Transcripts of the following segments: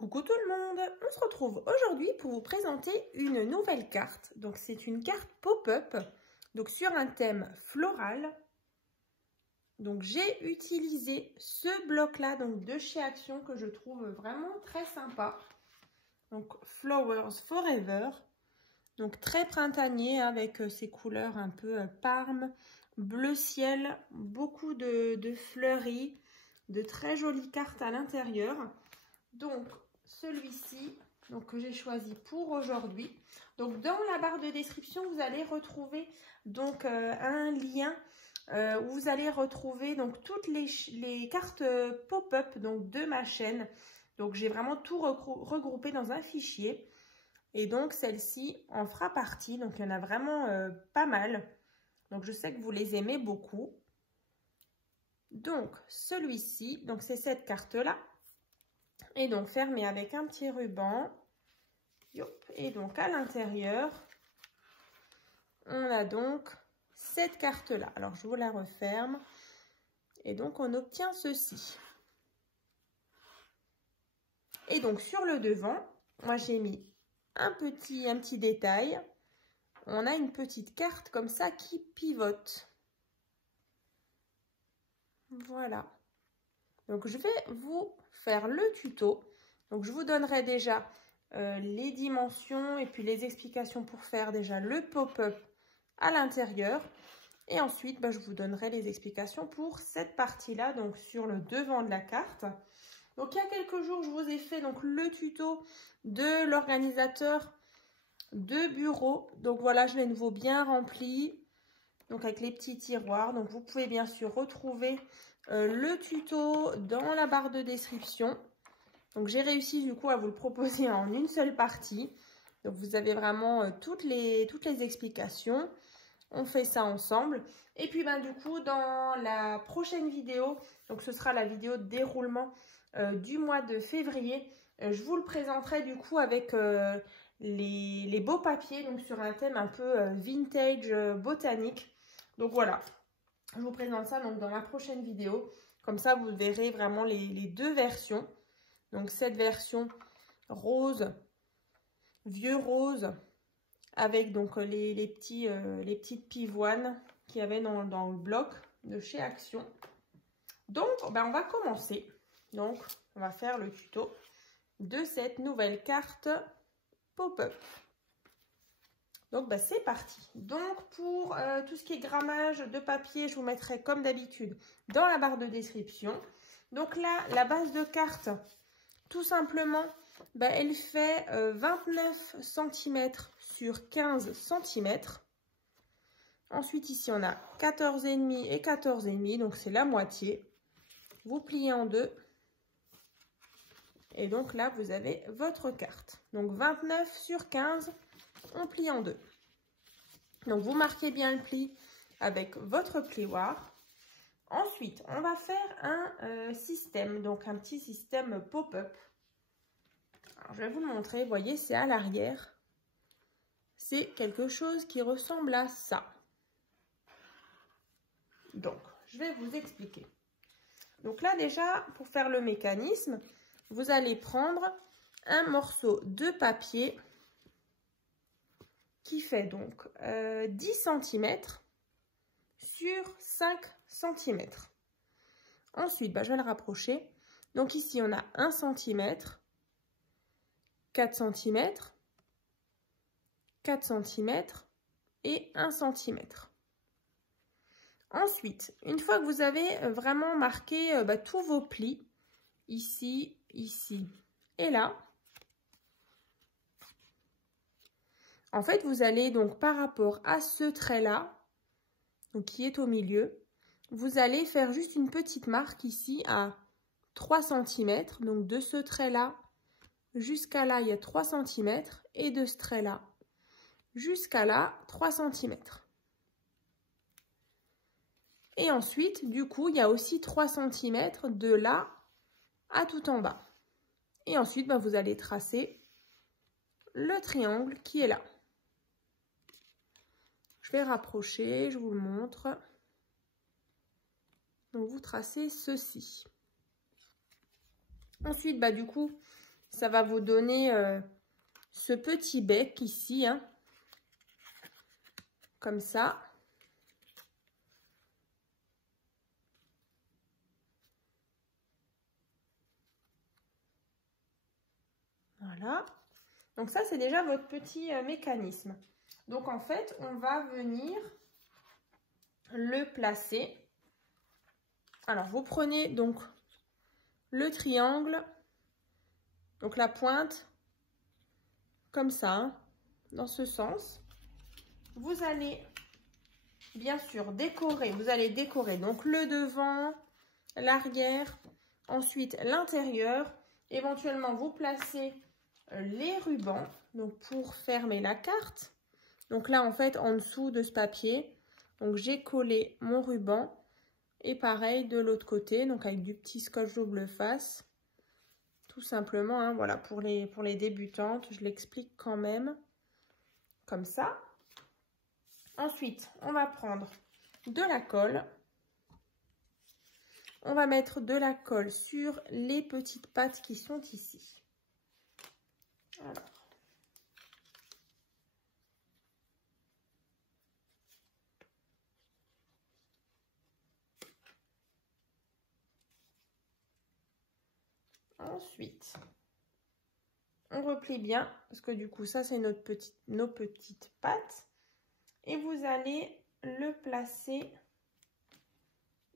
Coucou tout le monde, on se retrouve aujourd'hui pour vous présenter une nouvelle carte. Donc c'est une carte pop-up, donc sur un thème floral. Donc j'ai utilisé ce bloc-là donc de chez Action que je trouve vraiment très sympa. Donc Flowers Forever, donc très printanier avec ces couleurs un peu parme, bleu ciel, beaucoup de fleuris, de très jolies cartes à l'intérieur. Donc celui-ci que j'ai choisi pour aujourd'hui. Donc dans la barre de description, vous allez retrouver donc un lien où vous allez retrouver donc toutes les cartes pop-up donc de ma chaîne. Donc j'ai vraiment tout regroupé dans un fichier. Et donc celle-ci en fera partie. Donc il y en a vraiment pas mal. Donc je sais que vous les aimez beaucoup. Donc celui-ci, donc c'est cette carte-là. Et donc fermé avec un petit ruban. Et donc à l'intérieur, on a donc cette carte-là. Alors je vous la referme. Et donc on obtient ceci. Et donc sur le devant, moi j'ai mis un petit détail. On a une petite carte comme ça qui pivote. Voilà. Donc je vais vous faire le tuto. Donc je vous donnerai déjà les dimensions et puis les explications pour faire déjà le pop-up à l'intérieur. Et ensuite, je vous donnerai les explications pour cette partie-là, donc sur le devant de la carte. Donc il y a quelques jours, je vous ai fait donc le tuto de l'organisateur de bureau. Donc voilà, je l'ai de nouveau bien rempli. Donc avec les petits tiroirs. Donc vous pouvez bien sûr retrouver le tuto dans la barre de description. Donc j'ai réussi du coup à vous le proposer en une seule partie. Donc vous avez vraiment toutes les explications. On fait ça ensemble. Et puis du coup dans la prochaine vidéo, donc ce sera la vidéo de déroulement du mois de février. Je vous le présenterai du coup avec les beaux papiers, donc sur un thème un peu vintage botanique. Donc voilà, je vous présente ça donc dans la prochaine vidéo. Comme ça, vous verrez vraiment les deux versions. Donc cette version rose, vieux rose, avec donc les petites pivoines qu'il y avait dans le bloc de chez Action. Donc, on va commencer. Donc, on va faire le tuto de cette nouvelle carte pop-up. Donc, c'est parti. Donc, pour tout ce qui est grammage de papier, je vous mettrai comme d'habitude dans la barre de description. Donc là, la base de carte, tout simplement, elle fait 29 cm sur 15 cm. Ensuite, ici, on a 14,5 et 14,5, donc c'est la moitié. Vous pliez en deux. Et donc là, vous avez votre carte. Donc 29 sur 15, on plie en deux. Donc vous marquez bien le pli avec votre plioir. Ensuite, on va faire un système, donc un petit système pop-up. Alors, je vais vous le montrer. Vous voyez, c'est à l'arrière. C'est quelque chose qui ressemble à ça. Donc, je vais vous expliquer. Donc là, déjà, pour faire le mécanisme, vous allez prendre un morceau de papier qui fait donc 10 cm sur 5 cm. Ensuite, je vais le rapprocher. Donc ici, on a 1 cm, 4 cm, 4 cm et 1 cm. Ensuite, une fois que vous avez vraiment marqué tous vos plis, ici, ici et là, en fait, vous allez donc par rapport à ce trait-là, donc qui est au milieu, vous allez faire juste une petite marque ici à 3 cm. Donc de ce trait-là jusqu'à là, il y a 3 cm. Et de ce trait-là jusqu'à là, 3 cm. Et ensuite, du coup, il y a aussi 3 cm de là à tout en bas. Et ensuite, vous allez tracer le triangle qui est là. Je vais rapprocher, je vous le montre. Donc, vous tracez ceci. Ensuite, du coup, ça va vous donner ce petit bec ici, hein, comme ça. Voilà. Donc ça, c'est déjà votre petit mécanisme. Donc en fait, on va venir le placer. Alors, vous prenez donc le triangle, donc la pointe, comme ça, hein, dans ce sens. Vous allez bien sûr décorer, vous allez décorer donc le devant, l'arrière, ensuite l'intérieur. Éventuellement, vous placez les rubans donc pour fermer la carte. Donc là, en fait, en dessous de ce papier, donc j'ai collé mon ruban. Et pareil de l'autre côté, donc avec du petit scotch double face. Tout simplement, hein, voilà, pour les débutantes, je l'explique quand même. Comme ça. Ensuite, on va prendre de la colle. On va mettre de la colle sur les petites pattes qui sont ici. Alors. Ensuite, on replie bien, parce que du coup, ça, c'est nos petites pattes. Et vous allez le placer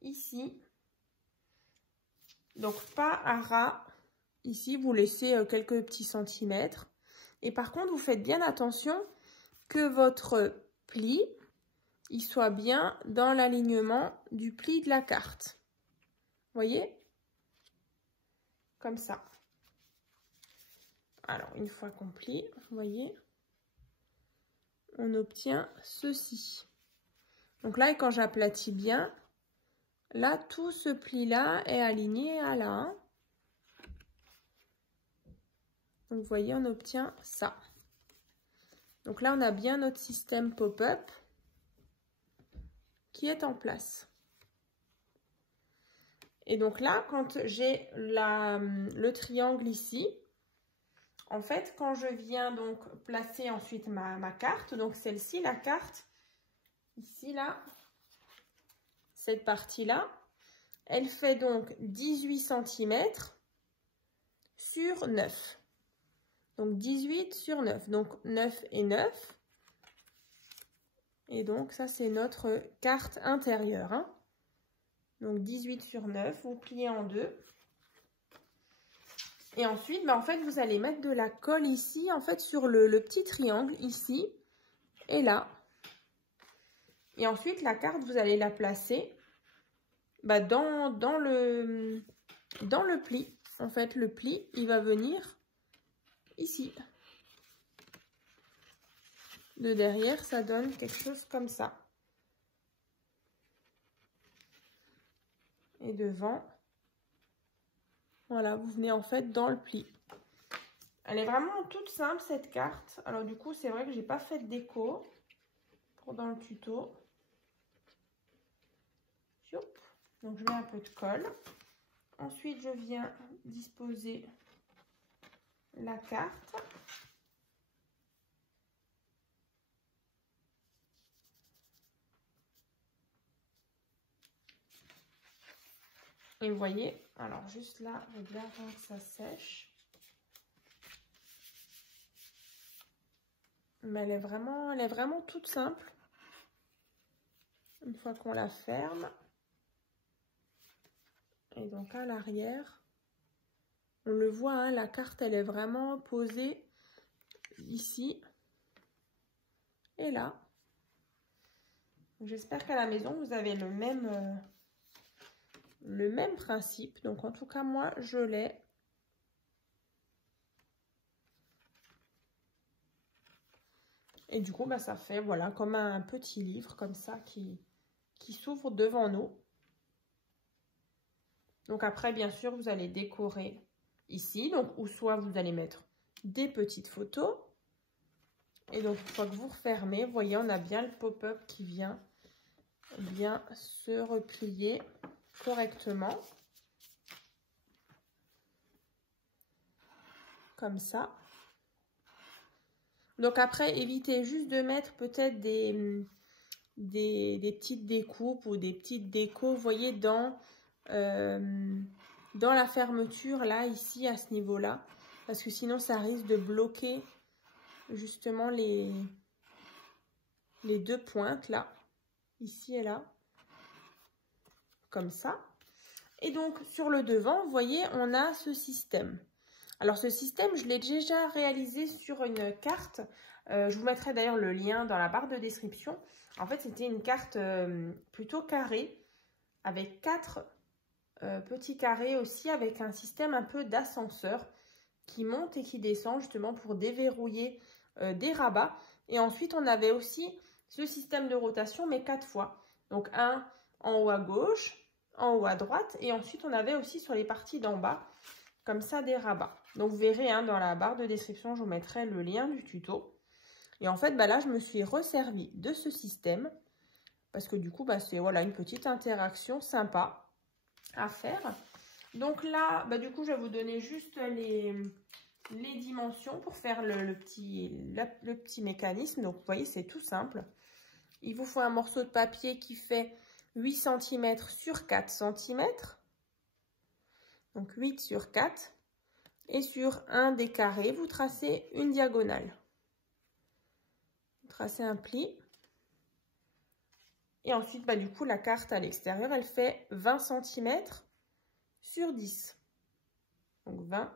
ici. Donc, pas à ras. Ici, vous laissez quelques petits centimètres. Et par contre, vous faites bien attention que votre pli, il soit bien dans l'alignement du pli de la carte. Vous voyez? Comme ça. Alors, une fois qu'on plie, vous voyez, on obtient ceci. Donc là, quand j'aplatis bien, là, tout ce pli-là est aligné à là. Hein. Donc, vous voyez, on obtient ça. Donc là, on a bien notre système pop-up qui est en place. Et donc là, quand j'ai le triangle ici, en fait, quand je viens donc placer ensuite ma carte, donc celle-ci, la carte, ici, là, cette partie-là, elle fait donc 18 cm sur 9. Donc 18 sur 9. Donc 9 et 9. Et donc ça, c'est notre carte intérieure. Hein. Donc 18 sur 9, vous pliez en deux. Et ensuite, en fait, vous allez mettre de la colle ici, en fait, sur le petit triangle, ici et là. Et ensuite, la carte, vous allez la placer dans le pli. En fait, le pli, il va venir ici. De derrière, ça donne quelque chose comme ça. Et devant, voilà, vous venez en fait dans le pli. Elle est vraiment toute simple, cette carte. Alors du coup, c'est vrai que j'ai pas fait de déco dans le tuto. Donc, je mets un peu de colle. Ensuite, je viens disposer la carte. Et vous voyez, alors juste là, je vais avant que ça sèche. Mais elle est vraiment toute simple. Une fois qu'on la ferme. Et donc à l'arrière, on le voit, hein, la carte, elle est vraiment posée ici et là. J'espère qu'à la maison, vous avez le même principe. Donc en tout cas, moi, je l'ai. Et du coup, ça fait voilà comme un petit livre comme ça qui s'ouvre devant nous. Donc après, bien sûr, vous allez décorer ici. Donc, ou soit vous allez mettre des petites photos. Et donc, une fois que vous refermez, vous voyez, on a bien le pop-up qui vient bien se replier correctement. comme ça. Donc après, évitez juste de mettre peut-être des petites découpes ou des petites décos, vous voyez, dans la fermeture, là, ici, à ce niveau-là. Parce que sinon, ça risque de bloquer justement les deux pointes, là, ici et là. Comme ça. Et donc, sur le devant, vous voyez, on a ce système. Alors, ce système, je l'ai déjà réalisé sur une carte. Je vous mettrai d'ailleurs le lien dans la barre de description. En fait, c'était une carte plutôt carrée, avec 4 petits carrés aussi, avec un système un peu d'ascenseur qui monte et qui descend, justement, pour déverrouiller des rabats. Et ensuite, on avait aussi ce système de rotation, mais 4 fois. Donc, un en haut à gauche, en haut à droite, et ensuite, on avait aussi sur les parties d'en bas, comme ça, des rabats. Donc, vous verrez, hein, dans la barre de description, je vous mettrai le lien du tuto. Et en fait, bah, là, je me suis resservie de ce système parce que du coup, bah, c'est voilà, une petite interaction sympa à faire. Donc là, bah, du coup, je vais vous donner juste les dimensions pour faire le petit mécanisme. Donc, vous voyez, c'est tout simple. Il vous faut un morceau de papier qui fait 8 cm sur 4 cm. Donc, 8 sur 4. Et sur un des carrés, vous tracez une diagonale. Vous tracez un pli. Et ensuite, bah, du coup, la carte à l'extérieur, elle fait 20 cm sur 10. Donc, 20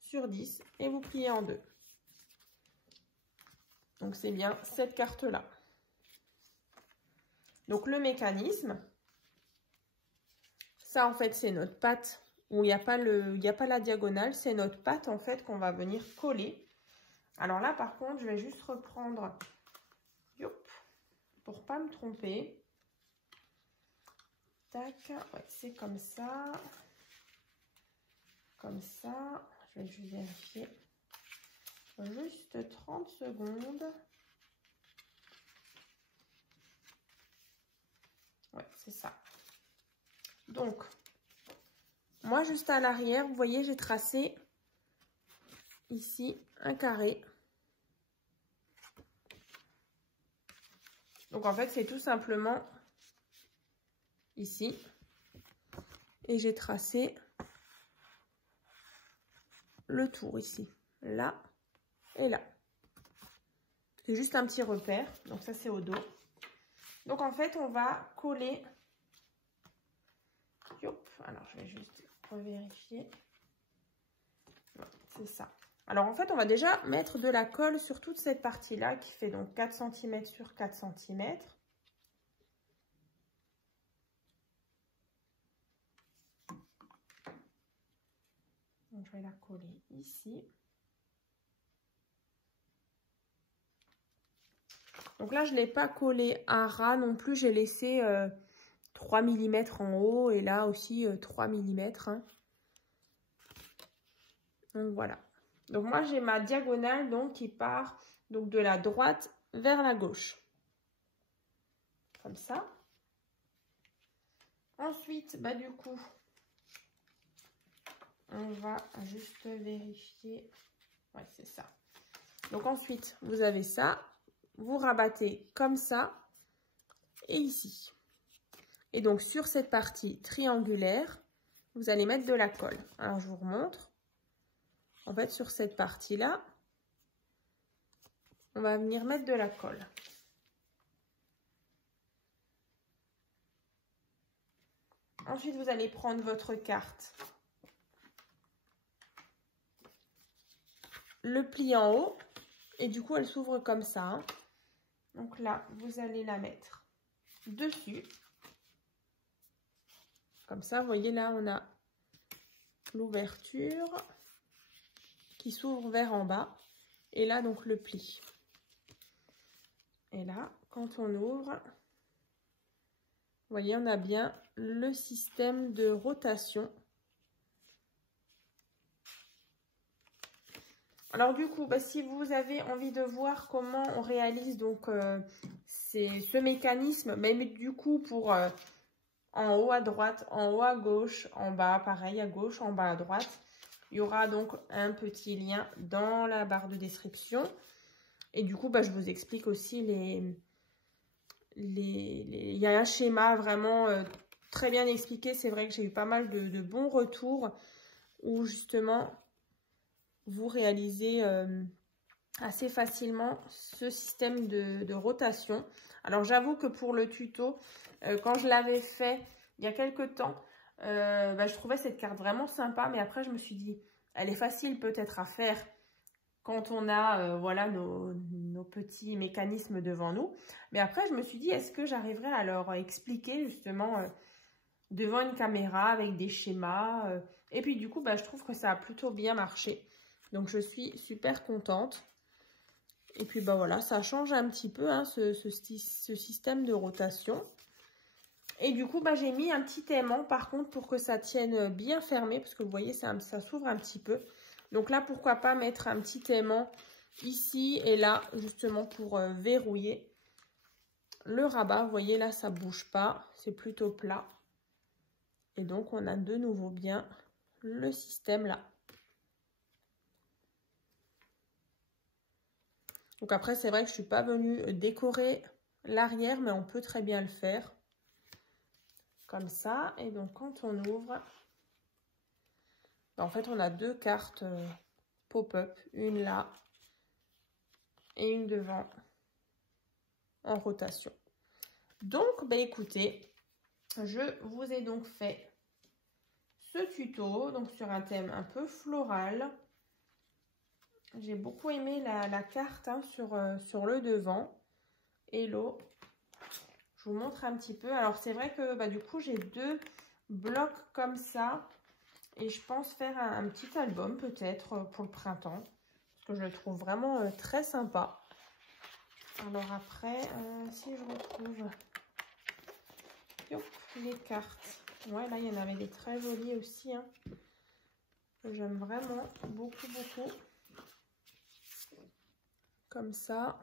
sur 10. Et vous pliez en deux. Donc, c'est bien cette carte-là. Donc, le mécanisme, ça, en fait, c'est notre patte où il n'y a pas la diagonale. C'est notre patte, en fait, qu'on va venir coller. Alors là, par contre, je vais juste reprendre, pour pas me tromper. Tac, ouais, c'est comme ça. Comme ça. Je vais juste vérifier. Juste 30 secondes. Ouais, c'est ça. Donc, moi, juste à l'arrière, vous voyez, j'ai tracé ici un carré. Donc, en fait, c'est tout simplement ici. Et j'ai tracé le tour ici. Là et là. C'est juste un petit repère. Donc, ça, c'est au dos. Donc, en fait, on va coller. Alors, je vais juste revérifier. C'est ça. Alors, en fait, on va déjà mettre de la colle sur toute cette partie-là qui fait donc 4 cm sur 4 cm. Donc, je vais la coller ici. Donc là, je ne l'ai pas collé à ras non plus. J'ai laissé 3 mm en haut et là aussi 3 mm. Hein. Donc voilà. Donc moi, j'ai ma diagonale donc, qui part donc, de la droite vers la gauche. Comme ça. Ensuite, bah, du coup, on va juste vérifier. Ouais, c'est ça. Donc ensuite, vous avez ça. Vous rabattez comme ça et ici. Et donc, sur cette partie triangulaire, vous allez mettre de la colle. Alors, je vous remontre. En fait, sur cette partie-là, on va venir mettre de la colle. Ensuite, vous allez prendre votre carte. Le pli en haut. Et du coup, elle s'ouvre comme ça. Hein. Donc là, vous allez la mettre dessus. Comme ça, vous voyez là, on a l'ouverture qui s'ouvre vers en bas. Et là, donc, le pli. Et là, quand on ouvre, vous voyez, on a bien le système de rotation. Alors, du coup, bah, si vous avez envie de voir comment on réalise donc ce mécanisme, mais du coup, pour en haut à droite, en haut à gauche, en bas, pareil, à gauche, en bas à droite, Il y aura donc un petit lien dans la barre de description. Et du coup, je vous explique aussi il y a un schéma vraiment très bien expliqué. C'est vrai que j'ai eu pas mal de bons retours où justement vous réalisez assez facilement ce système de rotation. Alors j'avoue que pour le tuto, quand je l'avais fait il y a quelques temps, je trouvais cette carte vraiment sympa, mais après je me suis dit, elle est facile peut-être à faire quand on a voilà, nos petits mécanismes devant nous. Mais après je me suis dit, est-ce que j'arriverai à leur expliquer justement devant une caméra avec des schémas et puis du coup, je trouve que ça a plutôt bien marché. Donc je suis super contente. Et puis voilà, ça change un petit peu hein, ce système de rotation. Et du coup, j'ai mis un petit aimant par contre pour que ça tienne bien fermé. Parce que vous voyez, ça s'ouvre un petit peu. Donc là, pourquoi pas mettre un petit aimant ici et là, justement pour verrouiller le rabat. Vous voyez, là, ça bouge pas. C'est plutôt plat. Et donc, on a de nouveau bien le système là. Donc après, c'est vrai que je ne suis pas venue décorer l'arrière, mais on peut très bien le faire. Comme ça. Et donc, quand on ouvre, en fait, on a deux cartes pop-up. Une là et une devant en rotation. Donc, écoutez, je vous ai donc fait ce tuto, donc sur un thème un peu floral. J'ai beaucoup aimé la carte hein, sur le devant. Hello. Je vous montre un petit peu. Alors, c'est vrai que du coup, j'ai deux blocs comme ça. Et je pense faire un petit album peut-être pour le printemps. Parce que je le trouve vraiment très sympa. Alors après, si je retrouve les cartes. Ouais, là, il y en avait des très jolies aussi. Hein. J'aime vraiment beaucoup, beaucoup. Comme ça.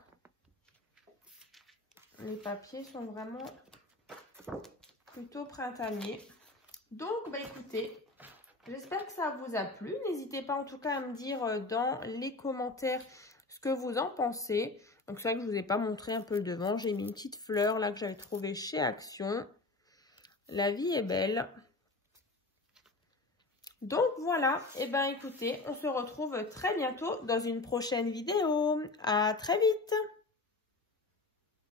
Les papiers sont vraiment plutôt printaniers. Donc, écoutez, j'espère que ça vous a plu. N'hésitez pas en tout cas à me dire dans les commentaires ce que vous en pensez. Donc, c'est vrai que je ne vous ai pas montré un peu le devant. J'ai mis une petite fleur là que j'avais trouvée chez Action. La vie est belle. Donc, voilà. Et écoutez, on se retrouve très bientôt dans une prochaine vidéo. À très vite!